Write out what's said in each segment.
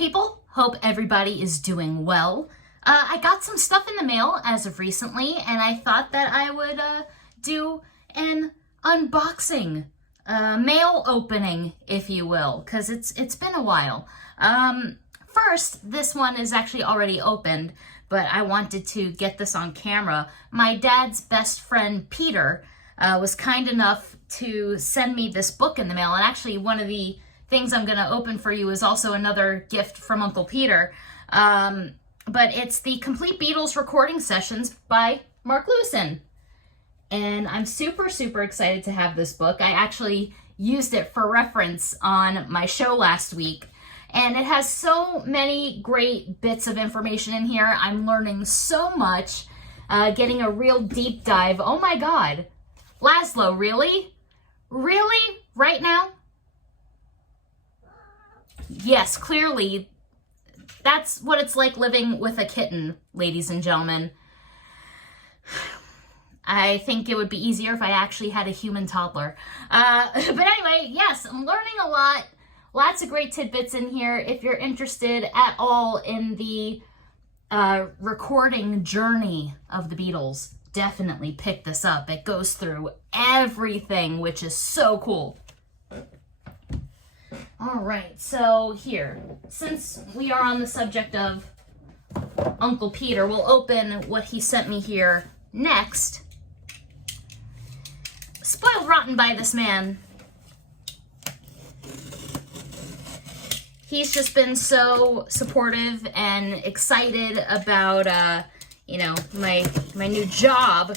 people, hope everybody is doing well. I got some stuff in the mail as of recently, and I thought that I would do an unboxing, mail opening, if you will, because it's been a while. First, this one is actually already opened, but I wanted to get this on camera. My dad's best friend, Peter, was kind enough to send me this book in the mail, and actually one of the things I'm going to open for you is also another gift from Uncle Peter. But it's the Complete Beatles Recording Sessions by Mark Lewisohn. And I'm super, super excited to have this book. I actually used it for reference on my show last week. And it has so many great bits of information in here. I'm learning so much, getting a real deep dive. Oh my God. Laszlo, really? Really? Right now? Yes, clearly, that's what it's like living with a kitten, ladies and gentlemen. I think it would be easier if I actually had a human toddler. But anyway, yes, I'm learning a lot. Lots of great tidbits in here. If you're interested at all in the recording journey of the Beatles, definitely pick this up. It goes through everything, which is so cool. All right, so here, since we are on the subject of Uncle Peter, we'll open what he sent me here next. Spoiled rotten by this man. He's just been so supportive and excited about, my new job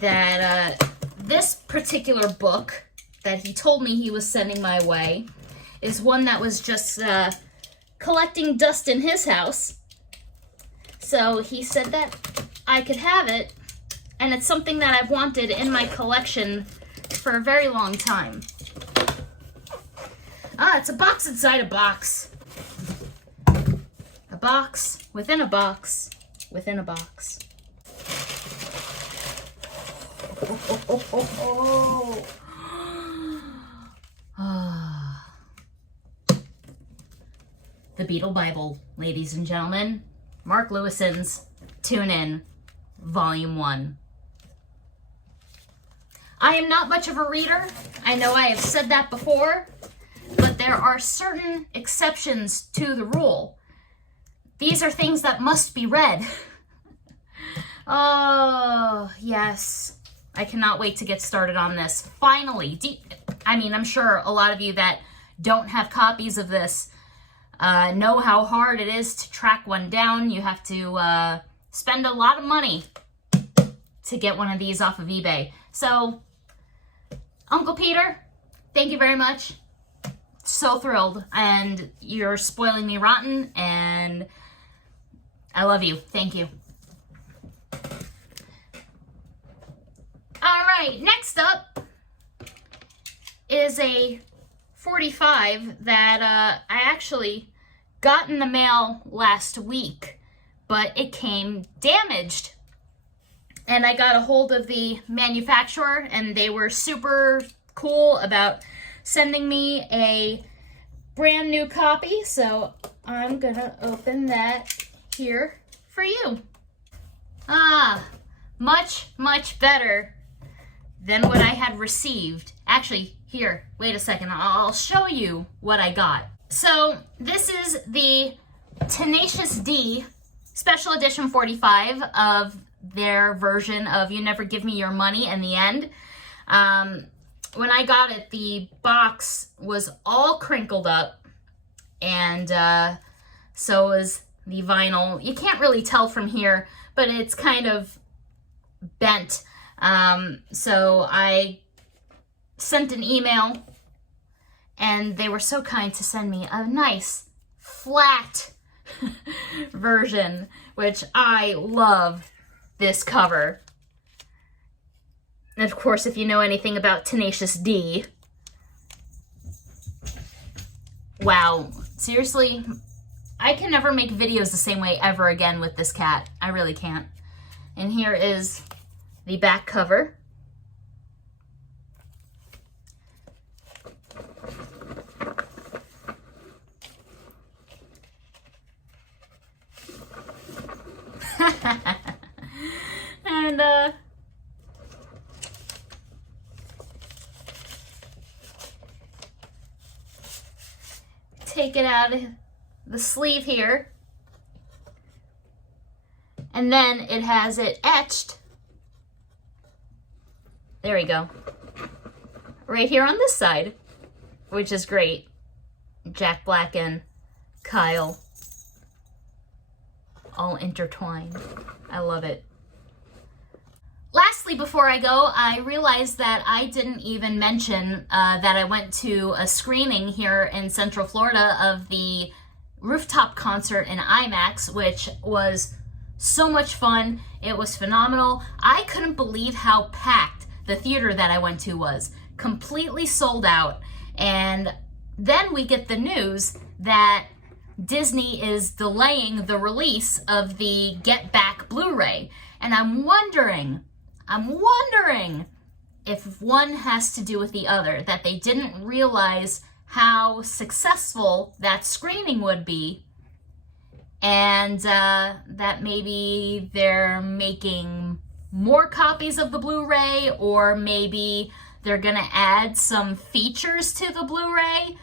that this particular book that he told me he was sending my way is one that was just collecting dust in his house. So he said that I could have it, and it's something that I've wanted in my collection for a very long time. Ah, it's a box inside a box. A box within a box within a box. The Beatle Bible, ladies and gentlemen. Mark Lewisohn's Tune In, Volume 1. I am not much of a reader. I know I have said that before, but there are certain exceptions to the rule. These are things that must be read. Oh, yes. I cannot wait to get started on this. Finally. I'm sure a lot of you that don't have copies of this know how hard it is to track one down. You have to spend a lot of money to get one of these off of eBay. So, Uncle Peter, thank you very much. So thrilled. And you're spoiling me rotten, and I love you. Thank you. All right, next up is a 45 that I actually got in the mail last week, but it came damaged. And I got a hold of the manufacturer, and they were super cool about sending me a brand new copy. So I'm gonna open that here for you. Ah, much, much better than what I had received. Actually, here, wait a second. I'll show you what I got. So this is the Tenacious D Special Edition 45 of their version of You Never Give Me Your Money in the End. When I got it, the box was all crinkled up, and so was the vinyl. You can't really tell from here, but it's kind of bent. So I sent an email, and they were so kind to send me a nice flat version, which I love this cover. And of course, if you know anything about Tenacious D, wow, seriously, I can never make videos the same way ever again with this cat. I really can't. And here is the back cover. And, take it out of the sleeve here. And then it has it etched. There we go. Right here on this side, which is great. Jack Black and Kyle all intertwined. I love it. Lastly, before I go, I realized that I didn't even mention that I went to a screening here in Central Florida of the rooftop concert in IMAX, which was so much fun. It was phenomenal. I couldn't believe how packed the theater that I went to was. Completely sold out. And then we get the news that Disney is delaying the release of the Get Back Blu-ray. And I'm wondering if one has to do with the other, that they didn't realize how successful that screening would be, and that maybe they're making more copies of the Blu-ray, or maybe they're gonna add some features to the Blu-ray,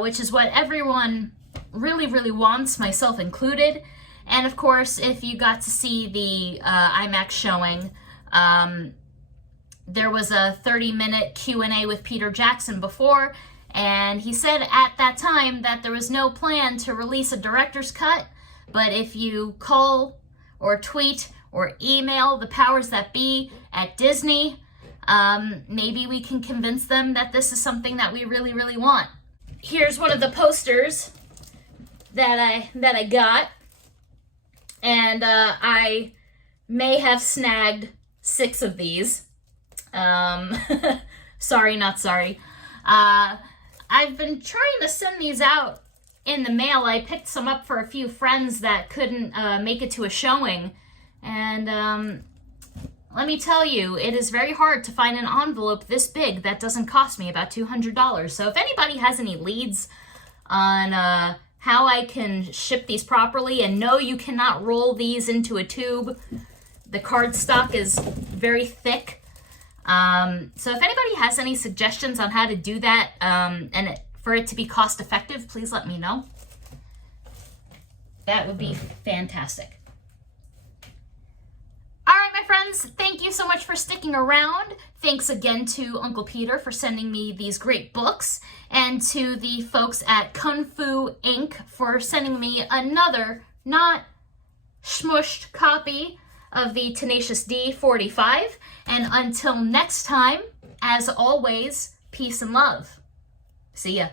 which is what everyone really, really wants, myself included. And of course, if you got to see the IMAX showing, there was a 30-minute Q&A with Peter Jackson before, and he said at that time that there was no plan to release a director's cut, but if you call or tweet or email the powers that be at Disney, maybe we can convince them that this is something that we really, really want. Here's one of the posters that I got, and I may have snagged 6 of these. Sorry, not sorry. I've been trying to send these out in the mail. I picked some up for a few friends that couldn't make it to a showing. And let me tell you, it is very hard to find an envelope this big that doesn't cost me about $200. So if anybody has any leads on how I can ship these properly, and no, you cannot roll these into a tube. The cardstock is very thick. So if anybody has any suggestions on how to do that, for it to be cost effective, please let me know. That would be fantastic. All right, my friends, thank you so much for sticking around. Thanks again to Uncle Peter for sending me these great books, and to the folks at Kung Fu Inc. for sending me another not smushed copy of the Tenacious D 45. And until next time, as always, peace and love. See ya.